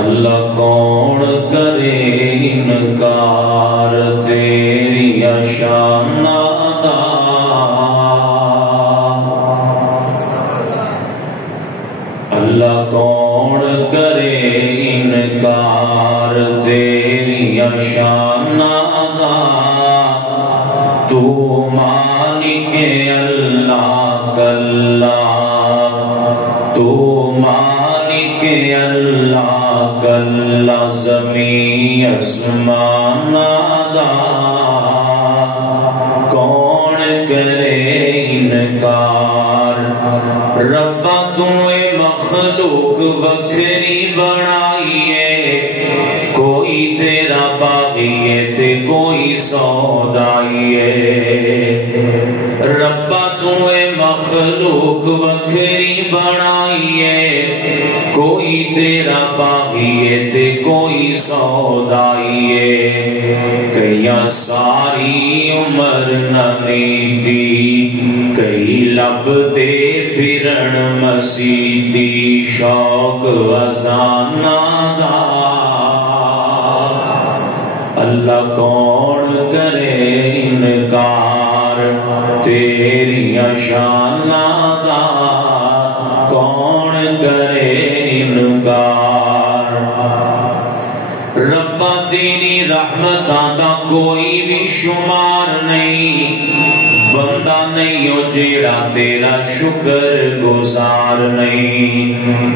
اللہ کون کرے انکار تیری شان دا، اللہ کون کرے انکار تیری شان دا، تو مالک اللہ کلا، تو مالک اللہ کلا، زمین اسمان دا کون کرے انکار۔ ربا تو مخلوق وکھری بنائیے، کوئی تیرا باغیے تے کوئی سودائیے۔ ربا تو مخلوق وکھری بنائیے، کوئی تیرا باغیے تے کوئی سودائیے۔ کئیاں ساری عمر نہ نیتی، کئی لب دے پھرن مسیتی، شوق ازانا دا اللہ کون کرے انکار تیری شان دا، کون کرے انکار۔ ربا تیری رحمتاں دا کوئی بھی شمار نہیں، بندہ نہیں ہو جیڑا تیرا شکر گزار نہیں،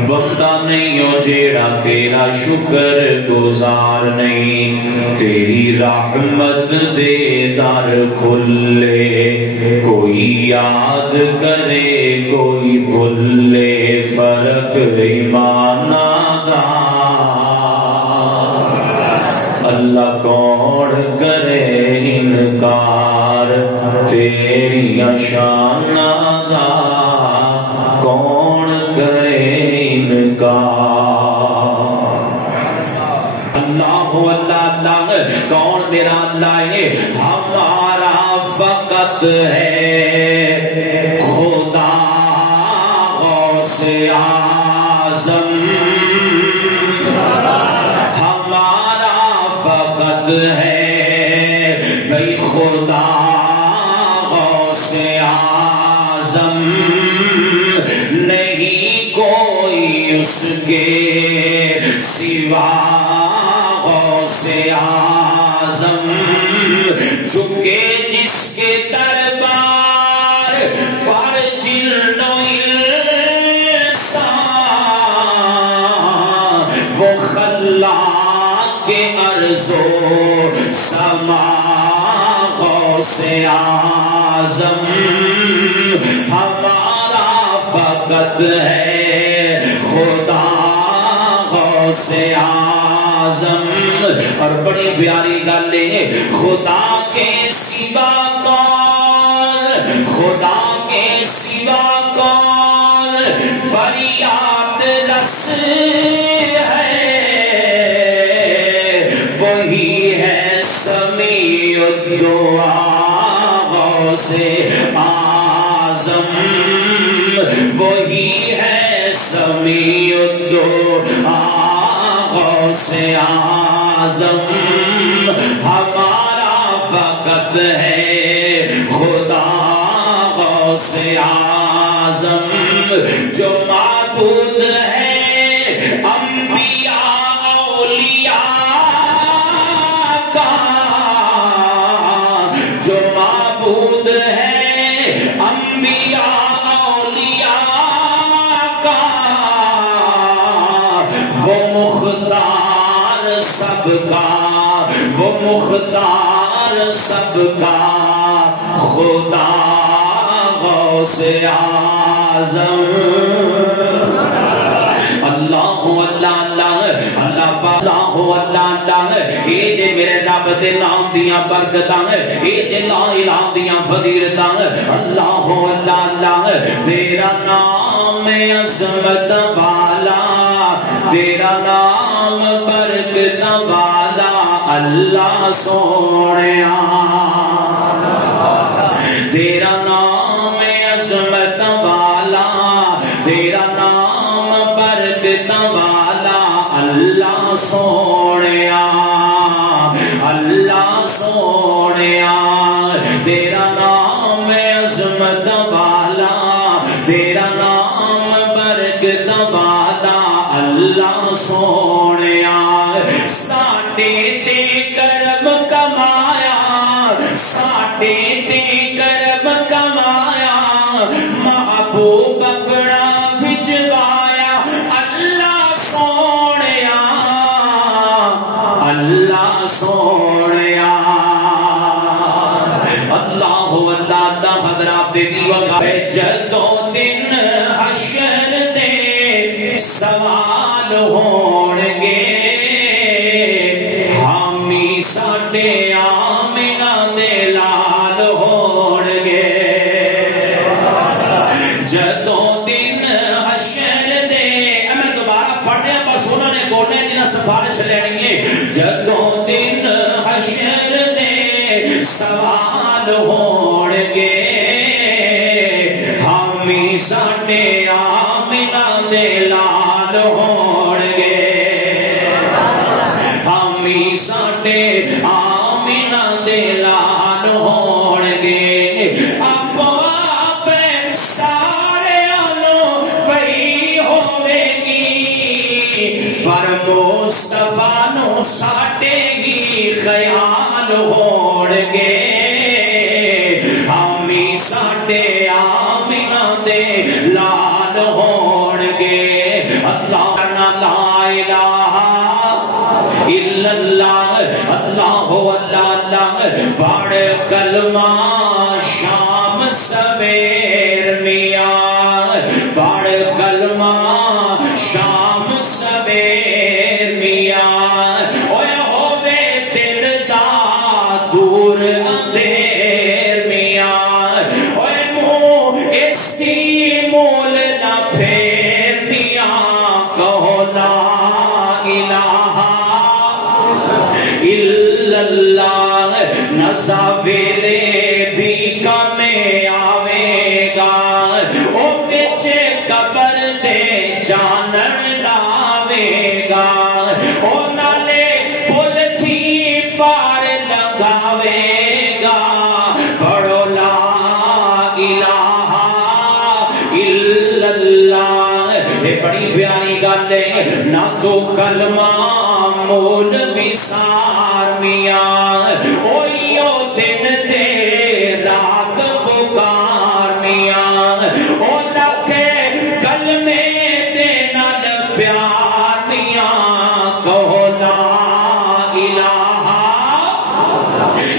بندہ نہیں ہو جیڑا تیرا شکر گزار نہیں۔ تیری رحمت دے در کھلے، کوئی یاد کرے کوئی بھولے، فرق ایمان دا اللہ کون کرے انکار تیری شان دا، کون کرے انکار۔ اللہ اللہ کون میرا اللہ ہے، ہمارا فقط ہے خدا غوث اعظم، ہمارا فقط ہے بھئی خدا غوث اعظم، نہیں کوئی اس کے سوا غوث اعظم، جھکے جس کے دربار پر جن و انسان، وہ خلاق ارض و سما غوث اعظم، ہمارا فقط ہے خدا غوث اعظم۔ اور بڑی پیاری گل ہے، خدا کے سوا کون، خدا کے سوا کون فریاد رس ہے، وہی ہے سمیع الدعا غوث اعظم، وہی ہے سمیع الدعا غوث اعظم، ہمارا فقط ہے خدا غوث اعظم، جو معبود ہے انبیاء اولیاء کا، جو معبود ہے انبیاء اولیاء کا، وہ مختار سب کا، وہ مختار سب کا خدا غوث اعظم۔ اللہ اللہ اللہ اللہ اللہ اللہ اللہ، اے جے میرے رب دے نام دیاں برکتاں، اے جے لا الہ دیاں فضیلتاں، اللہ اللہ اللہ تیرا نام عظمت والا، تیرا نام برکت والا اللہ سونیا، تیرا نام عظمت والا، تیرا نام برکت والا اللہ والا اللہ سونیا ساڈے تے کرم کمایا ساڈے تے کرم کمایا محبوب اپنا بھجوایا اللہ سونیا اللہ سونیا اللہ اللہ حضرات دی وقت جدوں دن حشر دے سوال ہون گے حامی ساڈے آمنہ دے لال ہون گے جدوں دن حشر دے میں دوبارہ پڑھ رہا بس انہوں نے بولنے جنہیں سفارش لینی ہے جدوں دن حشر دے سوال ہون گے حامی ساڈے آمنہ دے لال ہون گے حامی ساڈے آمنہ دے لال ہون گے آپ آپ سارے آنوں پئی ہوئے گی پر مصطفیٰ نو ساڈے ہی خیال ہون گے حامی ساڈے آمنہ دے لال ہون گے اللہ لا الہ الا اللہ اللہ اللہ پڑھ کلمہ شام سویر میاں پڑھ کلمہ شام سویر میاں اوے ہووے دل دا دور اندھیر میاں اوے منہ اس دی مول نہ پھیر میاں کہو لا الہ الا اللہ نزا ویلے بھی کم آوے گا او وچ قبر دے جانن لاوے گا او نالے پل تھی پار لگاوے گا پڑھو لا الہ الا اللہ یہ بڑی پیاری گل ہے نہ تو کلمہ مول وسار میاں اوئیو دن تے رات پکار میاں او لکھے کلمے دے نال پیار میاں کہو لا الہ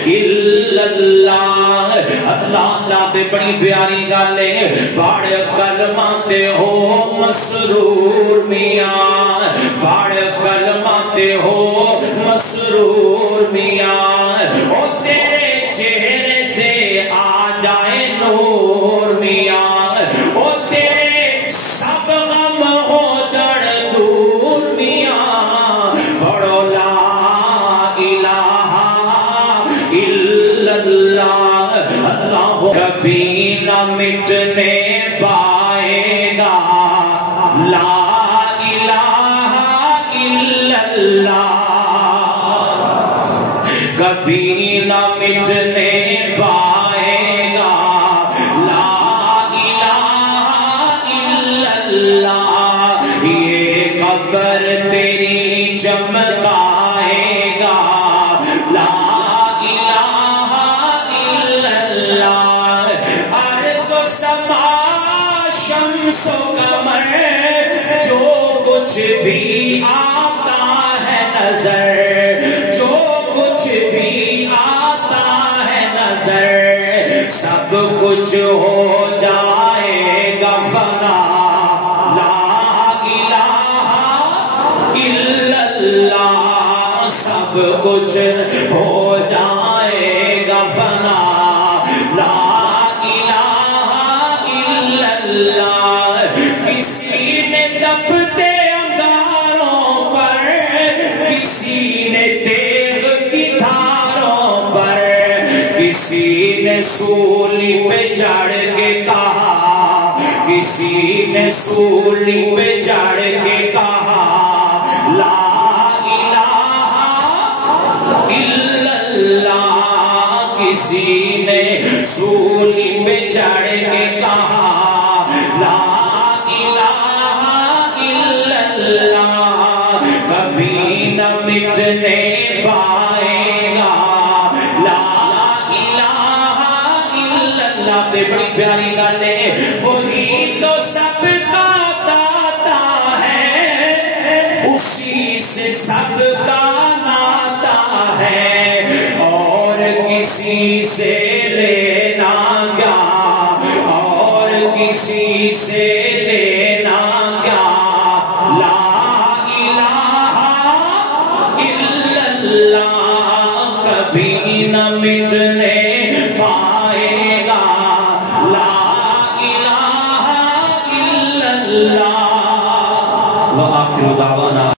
الا اللہ اللہ اللہ تے بڑی پیاری گل ہے پڑھ کلمہ تے ہو مسرور میاں پڑھ کلمہ تے ہو مسرور میاں او تیرے چہرے تے آ جائے نور میاں او تیرے سب غم ہو جڑ دور میاں پڑھو لا الہ الا اللہ اللہ کبھی نہ مٹنے پائے گا لا الہ الا اللہ کبھی نہ مٹنے پائے گا لا الہ الا اللہ یہ قبر تیری چمکائے گا لا الہ الا اللہ عرض و سما شمس و قمر جو کچھ بھی آتا ہے نظر جو کچھ بھی آتا ہے نظر سب کچھ ہو جائے گا فنا لا الہ الا اللہ سب کچھ ہو جائے گا فنا لا الہ الا اللہ کسی نے تپتے انگاروں پر کسی نے تیغ کی دھاروں پر کسی نے سولی پہ چڑھ کے کہا کسی نے سولی پہ چڑھ کے کہا لا الہ الا اللہ کسی نے سولی پہ چڑھ کے کہا لا الہ مٹنے پائے گا لا الہ الا اللہ وآخر دعوانا